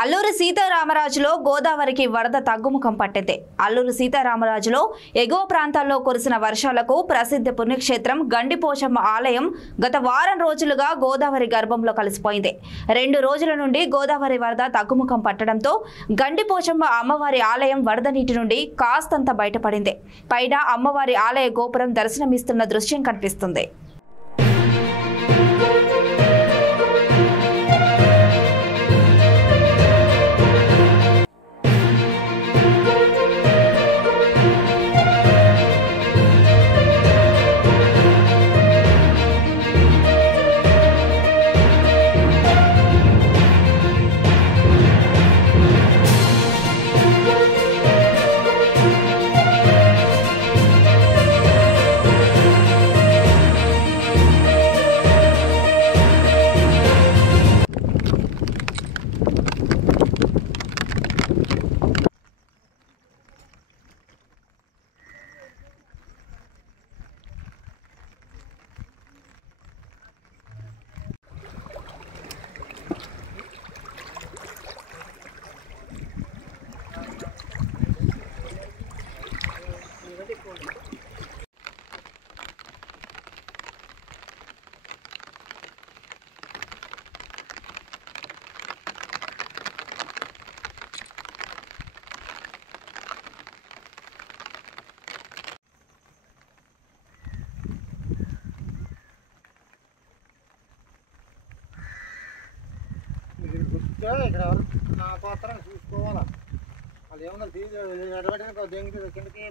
అల్లూరి సీతారామరాజులో గోదావరికి వరద తగ్గుముఖం పట్టింది. అల్లూరి సీతారామరాజులో ఎగువ ప్రాంతాల్లో కురిసిన వర్షాలకు ప్రసిద్ధ పుణ్యక్షేత్రం గండిపోచమ్మ ఆలయం గత వారం రోజులుగా గోదావరి గర్భంలో కలిసిపోయింది. 2 రోజుల నుండి గోదావరి వరద తగ్గుముఖం పట్టడంతో గండిపోచమ్మ అమ్మవారి ఆలయం వరద నీటి నుండి కాస్తంత బయటపడింది. పైన అమ్మవారి ఆలయ గోపురం దర్శనమిస్తున్న దృశ్యం కనిపిస్తుంది. ఇక్కడ నా పాత్ర చూసుకోవాలా వాళ్ళు ఏమన్నా ఎడబడిన కిందకి